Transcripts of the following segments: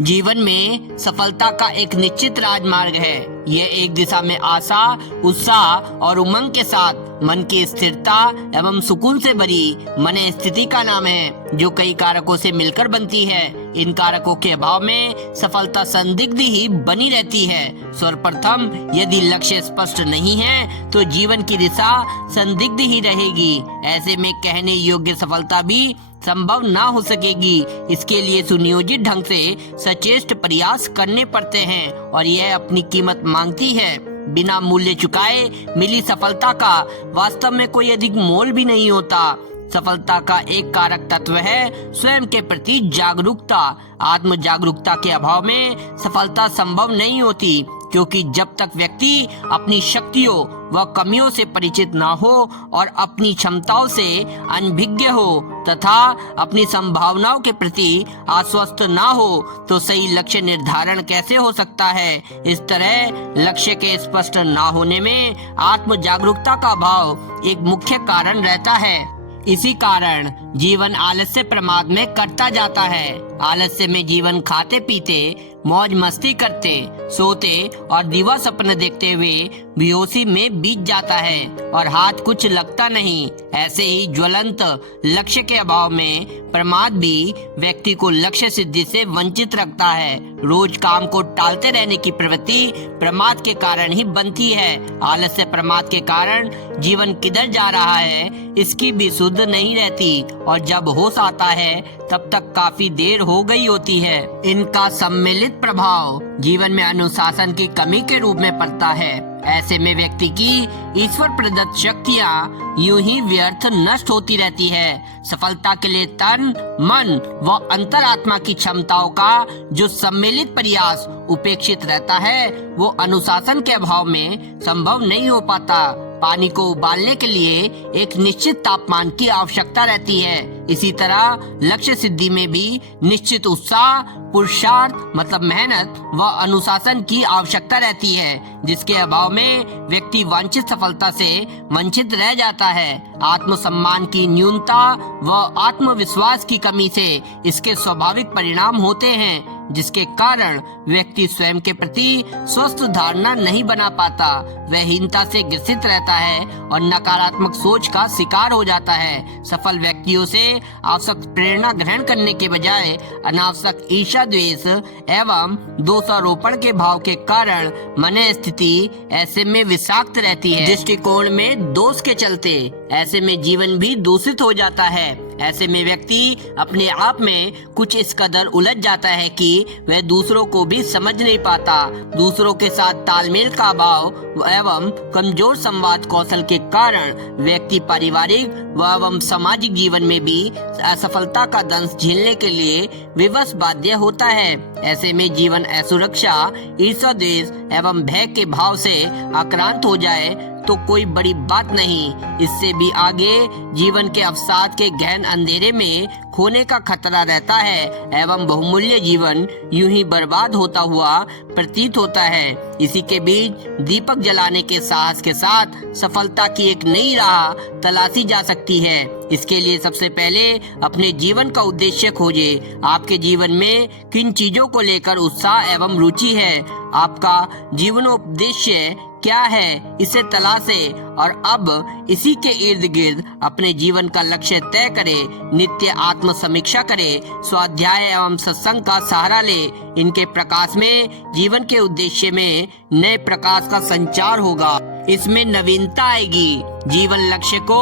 जीवन में सफलता का एक निश्चित राजमार्ग है। यह एक दिशा में आशा, उत्साह और उमंग के साथ मन की स्थिरता एवं सुकून से भरी मन स्थिति का नाम है, जो कई कारकों से मिलकर बनती है। इन कारकों के अभाव में सफलता संदिग्ध ही बनी रहती है। सर्वप्रथम, यदि लक्ष्य स्पष्ट नहीं है तो जीवन की दिशा संदिग्ध ही रहेगी। ऐसे में कहने योग्य सफलता भी संभव ना हो सकेगी। इसके लिए सुनियोजित ढंग से सचेष्ट प्रयास करने पड़ते हैं और यह अपनी कीमत मांगती है। बिना मूल्य चुकाए मिली सफलता का वास्तव में कोई अधिक मोल भी नहीं होता। सफलता का एक कारक तत्व है स्वयं के प्रति जागरूकता। आत्म जागरूकता के अभाव में सफलता संभव नहीं होती, क्योंकि जब तक व्यक्ति अपनी शक्तियों व कमियों से परिचित ना हो और अपनी क्षमताओं से अनभिज्ञ हो तथा अपनी संभावनाओं के प्रति आश्वस्त ना हो तो सही लक्ष्य निर्धारण कैसे हो सकता है। इस तरह लक्ष्य के स्पष्ट ना होने में आत्म जागरूकता का अभाव एक मुख्य कारण रहता है। इसी कारण जीवन आलस्य प्रमाद में कटता जाता है। आलस्य में जीवन खाते पीते, मौज मस्ती करते, सोते और दिवा सपने देखते हुए बेहोशी में बीत जाता है और हाथ कुछ लगता नहीं। ऐसे ही ज्वलंत लक्ष्य के अभाव में प्रमाद भी व्यक्ति को लक्ष्य सिद्धि से वंचित रखता है। रोज काम को टालते रहने की प्रवृत्ति प्रमाद के कारण ही बनती है। आलस्य प्रमाद के कारण जीवन किधर जा रहा है इसकी भी सुध नहीं रहती और जब होश आता है तब तक काफी देर हो गई होती है। इनका सम्मिलित प्रभाव जीवन में अनुशासन की कमी के रूप में पड़ता है। ऐसे में व्यक्ति की ईश्वर प्रदत्त शक्तियाँ यूं ही व्यर्थ नष्ट होती रहती है। सफलता के लिए तन, मन व अंतरात्मा की क्षमताओं का जो सम्मिलित प्रयास उपेक्षित रहता है वो अनुशासन के अभाव में संभव नहीं हो पाता। पानी को उबालने के लिए एक निश्चित तापमान की आवश्यकता रहती है। इसी तरह लक्ष्य सिद्धि में भी निश्चित उत्साह, पुरुषार्थ मतलब मेहनत व अनुशासन की आवश्यकता रहती है, जिसके अभाव में व्यक्ति वांछित सफलता से वंचित रह जाता है। आत्मसम्मान की न्यूनता व आत्मविश्वास की कमी से इसके स्वाभाविक परिणाम होते हैं, जिसके कारण व्यक्ति स्वयं के प्रति स्वस्थ धारणा नहीं बना पाता। वह हीनता से ग्रसित रहता है और नकारात्मक सोच का शिकार हो जाता है। सफल व्यक्तियों से आवश्यक प्रेरणा ग्रहण करने के बजाय अनावश्यक ईर्ष्या, द्वेष एवं दोषारोपण के भाव के कारण मन स्थिति ऐसे में विषाक्त रहती है। दृष्टिकोण में दोष के चलते ऐसे में जीवन भी दूषित हो जाता है। ऐसे में व्यक्ति अपने आप में कुछ इस कदर उलझ जाता है कि वह दूसरों को भी समझ नहीं पाता। दूसरों के साथ तालमेल का अभाव एवं कमजोर संवाद कौशल के कारण व्यक्ति पारिवारिक एवं सामाजिक जीवन में भी असफलता का दंश झेलने के लिए विवश बाध्य होता है। ऐसे में जीवन असुरक्षा, ईर्ष्या, द्वेष एवं भय के भाव से आक्रांत हो जाए तो कोई बड़ी बात नहीं। इससे भी आगे जीवन के अवसाद के गहन अंधेरे में खोने का खतरा रहता है एवं बहुमूल्य जीवन यूं ही बर्बाद होता हुआ प्रतीत होता है। इसी के बीच दीपक जलाने के साहस के साथ सफलता की एक नई राह तलाशी जा सकती है। इसके लिए सबसे पहले अपने जीवन का उद्देश्य खोजें। आपके जीवन में किन चीजों को लेकर उत्साह एवं रुचि है? आपका जीवनोद्देश्य क्या है, इसे तलाशे और अब इसी के इर्द गिर्द अपने जीवन का लक्ष्य तय करे। नित्य आत्म समीक्षा करे, स्वाध्याय एवं सत्संग का सहारा ले। इनके प्रकाश में जीवन के उद्देश्य में नए प्रकाश का संचार होगा। इसमें नवीनता आएगी। जीवन लक्ष्य को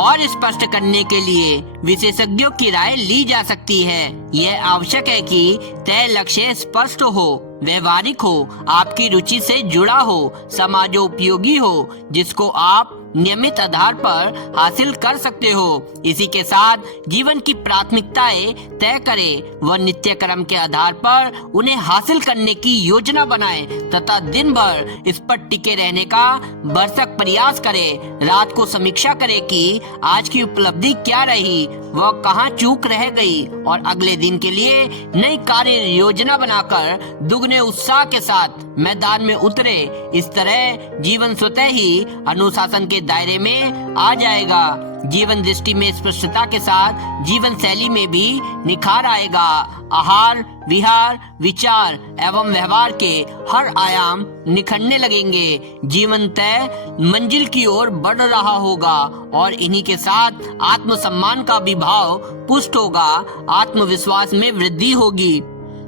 और स्पष्ट करने के लिए विशेषज्ञों की राय ली जा सकती है। यह आवश्यक है कि तय लक्ष्य स्पष्ट हो, व्यवहारिक हो, आपकी रुचि से जुड़ा हो, समाजोपयोगी हो, जिसको आप नियमित आधार पर हासिल कर सकते हो। इसी के साथ जीवन की प्राथमिकताएं तय करें व नित्य कर्म के आधार पर उन्हें हासिल करने की योजना बनाएं तथा दिन भर इस पर टिके रहने का भरसक प्रयास करें। रात को समीक्षा करें कि आज की उपलब्धि क्या रही, वह कहाँ चूक रह गई और अगले दिन के लिए नई कार्य योजना बनाकर दुगने उत्साह के साथ मैदान में उतरे। इस तरह जीवन स्वतः ही अनुशासन के के दायरे में आ जाएगा। जीवन दृष्टि में स्पष्टता के साथ जीवन शैली में भी निखार आएगा। आहार, विहार, विचार एवं व्यवहार के हर आयाम निखरने लगेंगे। जीवन तय मंजिल की ओर बढ़ रहा होगा और इन्हीं के साथ आत्मसम्मान का भी भाव पुष्ट होगा। आत्मविश्वास में वृद्धि होगी,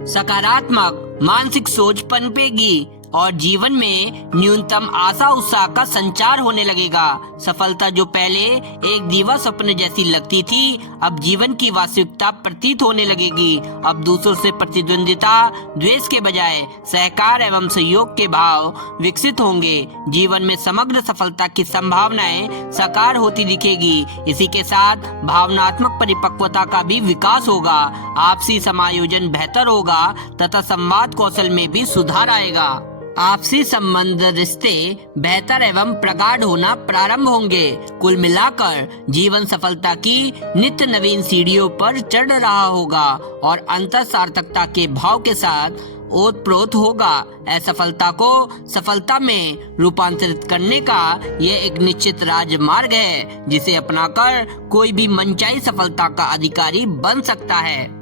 सकारात्मक मानसिक सोच पनपेगी और जीवन में न्यूनतम आशा उत्साह का संचार होने लगेगा। सफलता जो पहले एक दीवा स्वप्न जैसी लगती थी, अब जीवन की वास्तविकता प्रतीत होने लगेगी। अब दूसरों से प्रतिद्वंदिता, द्वेष के बजाय सहकार एवं सहयोग के भाव विकसित होंगे। जीवन में समग्र सफलता की संभावनाएं साकार होती दिखेगी। इसी के साथ भावनात्मक परिपक्वता का भी विकास होगा। आपसी समायोजन बेहतर होगा तथा संवाद कौशल में भी सुधार आएगा। आपसी संबंध रिश्ते बेहतर एवं प्रगाढ़ होना प्रारंभ होंगे। कुल मिलाकर जीवन सफलता की नित्य नवीन सीढ़ियों पर चढ़ रहा होगा और अंतर सार्थकता के भाव के साथ ओतप्रोत होगा। असफलता को सफलता में रूपांतरित करने का ये एक निश्चित राजमार्ग है, जिसे अपनाकर कोई भी मनचाही सफलता का अधिकारी बन सकता है।